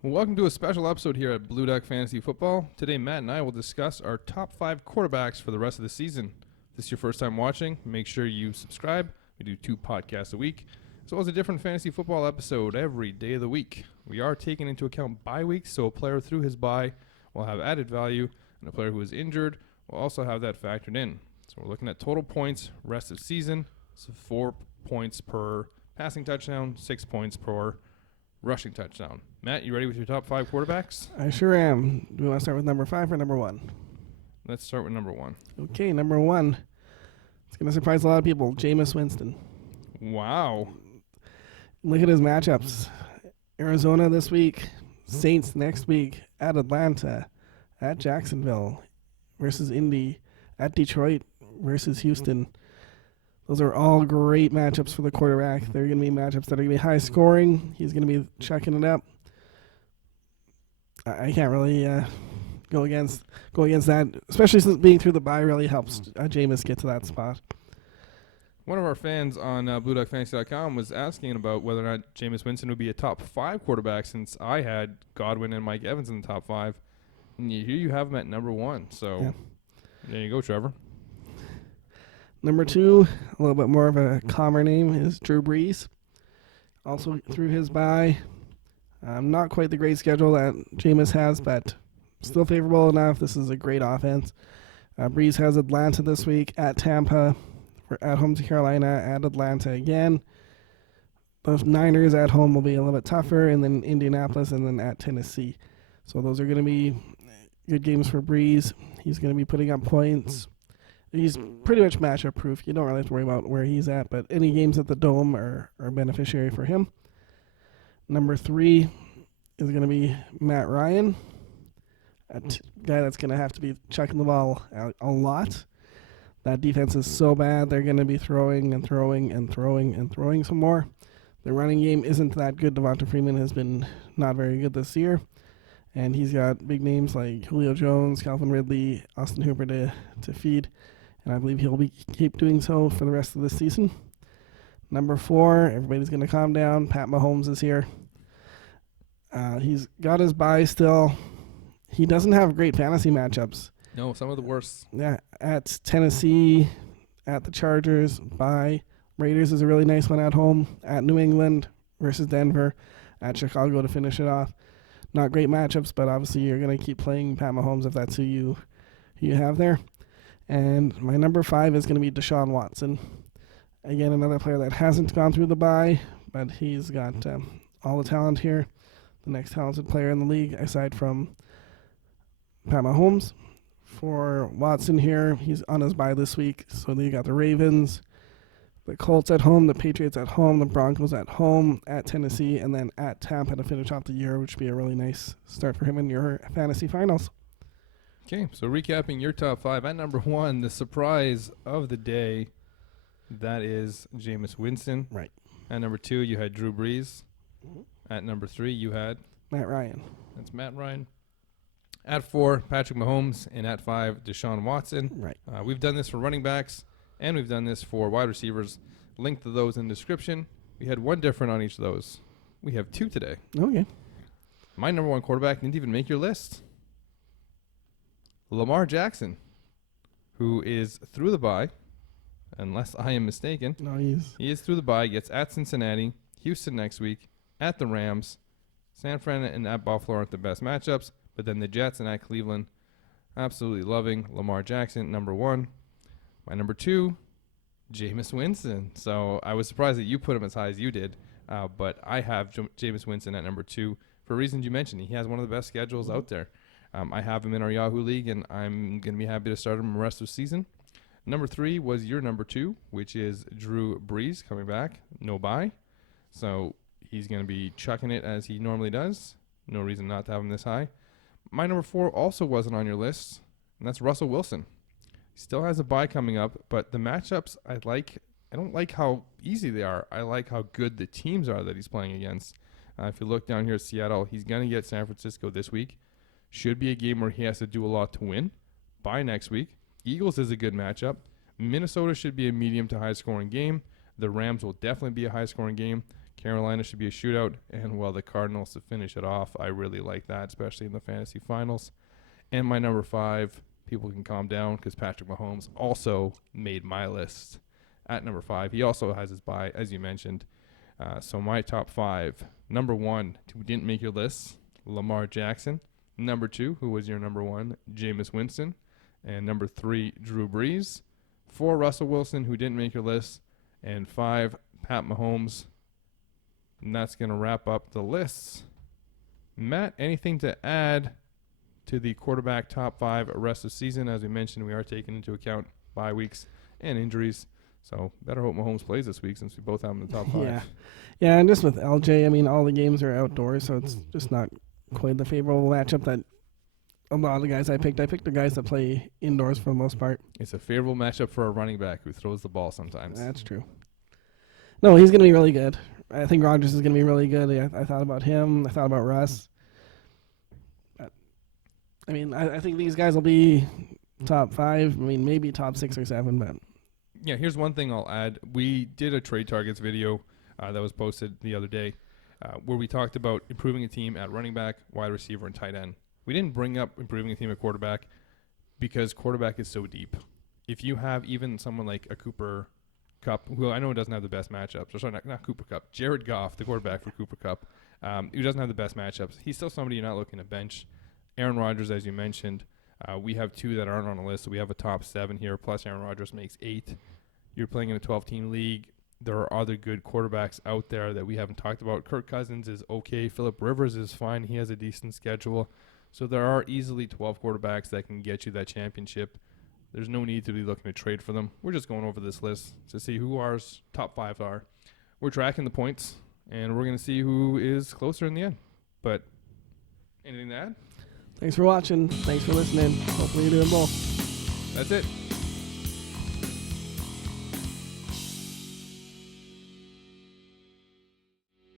Well, welcome to a special episode here at Blue Duck Fantasy Football. Today, Matt and I will discuss our top 5 quarterbacks for the rest of the season. If this is your first time watching, make sure you subscribe. We do 2 podcasts a week, as well as a different fantasy football episode every day of the week. We are taking into account bye weeks, so a player through his bye will have added value, and a player who is injured will also have that factored in. So we're looking at total points rest of season, so 4 points per passing touchdown, 6 points per rushing touchdown. Matt, you ready with your top 5 quarterbacks? I sure am. Do we want to start with number 5 or number 1? Let's start with number 1. Okay, number 1. It's going to surprise a lot of people. Jameis Winston. Wow. Look at his matchups. Arizona this week. Saints next week. At Atlanta. At Jacksonville versus Indy. At Detroit versus Houston. Those are all great matchups for the quarterback. They're going to be matchups that are going to be high scoring. He's going to be checking it up. I can't really go against that, especially since being through the bye really helps Jameis get to that spot. One of our fans on BlueDuckFantasy.com was asking about whether or not Jameis Winston would be a top 5 quarterback, since I had Godwin and Mike Evans in the top 5. And here you have him at number 1. So yeah. There you go, Trevor. Number 2, a little bit more of a calmer name, is Drew Brees. Also through his bye. Not quite the great schedule that Jameis has, but still favorable enough. This is a great offense. Brees has Atlanta this week, at Tampa, at home to Carolina, at Atlanta again. Those Niners at home will be a little bit tougher, and then Indianapolis, and then at Tennessee. So those are going to be good games for Brees. He's going to be putting up points. He's pretty much matchup proof. You don't really have to worry about where he's at, but any games at the Dome are beneficiary for him. Number 3 is going to be Matt Ryan, a guy that's going to have to be chucking the ball a lot. That defense is so bad, they're going to be throwing and throwing and throwing and throwing some more. The running game isn't that good. Devonta Freeman has been not very good this year. And he's got big names like Julio Jones, Calvin Ridley, Austin Hooper to feed. And I believe he'll keep doing so for the rest of the season. Number 4, everybody's going to calm down. Pat Mahomes is here. He's got his bye still. He doesn't have great fantasy matchups. No, some of the worst. Yeah, at Tennessee, at the Chargers, bye. Raiders is a really nice one at home. At New England versus Denver. At Chicago to finish it off. Not great matchups, but obviously you're going to keep playing Pat Mahomes if that's who you have there. And my number 5 is going to be Deshaun Watson. Again, another player that hasn't gone through the bye, but he's got all the talent here. The next talented player in the league, aside from Pat Mahomes. For Watson here, he's on his bye this week. So you got the Ravens, the Colts at home, the Patriots at home, the Broncos at home, at Tennessee, and then at Tampa to finish off the year, which would be a really nice start for him in your fantasy finals. Okay, so recapping your top 5. At number 1, the surprise of the day, that is Jameis Winston. Right. At number 2, you had Drew Brees. Mm-hmm. At number 3, you had Matt Ryan. That's Matt Ryan. At 4, Patrick Mahomes. And at 5, Deshaun Watson. Right. We've done this for running backs, and we've done this for wide receivers. Link to those in the description. We had 1 different on each of those. We have 2 today. Okay. My number 1 quarterback didn't even make your list. Lamar Jackson, who is through the bye, unless I am mistaken. No, he is through the bye. Gets at Cincinnati, Houston next week, at the Rams, San Fran and at Buffalo aren't the best matchups, but then the Jets and at Cleveland. Absolutely loving Lamar Jackson, number 1. My number 2, Jameis Winston. So I was surprised that you put him as high as you did, but I have Jameis Winston at number 2 for reasons you mentioned. He has one of the best schedules out there. I have him in our Yahoo League, and I'm going to be happy to start him the rest of the season. Number 3 was your number 2, which is Drew Brees coming back. No bye. So he's going to be chucking it as he normally does. No reason not to have him this high. My number 4 also wasn't on your list, and that's Russell Wilson. He still has a bye coming up, but the matchups I don't like how easy they are. I like how good the teams are that he's playing against. If you look down here at Seattle, he's going to get San Francisco this week. Should be a game where he has to do a lot to win. Bye next week. Eagles is a good matchup. Minnesota should be a medium to high scoring game. The Rams will definitely be a high scoring game. Carolina should be a shootout, and the Cardinals to finish it off. I really like that, especially in the fantasy finals. And my number 5, people can calm down because Patrick Mahomes also made my list at number 5. He also has his bye, as you mentioned. So my top 5, number 1, who didn't make your list, Lamar Jackson. Number 2, who was your number 1, Jameis Winston. And number 3, Drew Brees. 4, Russell Wilson, who didn't make your list. And 5, Pat Mahomes. And that's going to wrap up the lists. Matt, anything to add to the quarterback top 5 rest of the season? As we mentioned, we are taking into account bye weeks and injuries. So better hope Mahomes plays this week since we both have him in the top 5. Yeah, and just with LJ, I mean, all the games are outdoors, so it's just not quite the favorable matchup that a lot of the guys I picked the guys that play indoors for the most part. It's a favorable matchup for a running back who throws the ball sometimes. That's true. No, he's going to be really good. I think Rodgers is going to be really good. I thought about him. I thought about Russ. I mean, I think these guys will be top 5. I mean, maybe top 6 or 7, but... Yeah, here's one thing I'll add. We did a trade targets video that was posted the other day where we talked about improving a team at running back, wide receiver, and tight end. We didn't bring up improving a team at quarterback because quarterback is so deep. If you have even someone like a Cooper Kupp, who I know doesn't have the best matchups, or sorry, not Cooper Kupp, Jared Goff, the quarterback for Cooper Kupp, who doesn't have the best matchups, he's still somebody you're not looking to bench. Aaron Rodgers, as you mentioned, we have 2 that aren't on the list, so we have a top 7 here, plus Aaron Rodgers makes 8. You're playing in a 12-team league. There are other good quarterbacks out there that we haven't talked about. Kirk Cousins is okay. Phillip Rivers is fine. He has a decent schedule. So there are easily 12 quarterbacks that can get you that championship. There's no need to be looking to trade for them. We're just going over this list to see who our top 5 are. We're tracking the points, and we're going to see who is closer in the end. But anything to add? Thanks for watching. Thanks for listening. Hopefully you're doing both. That's it.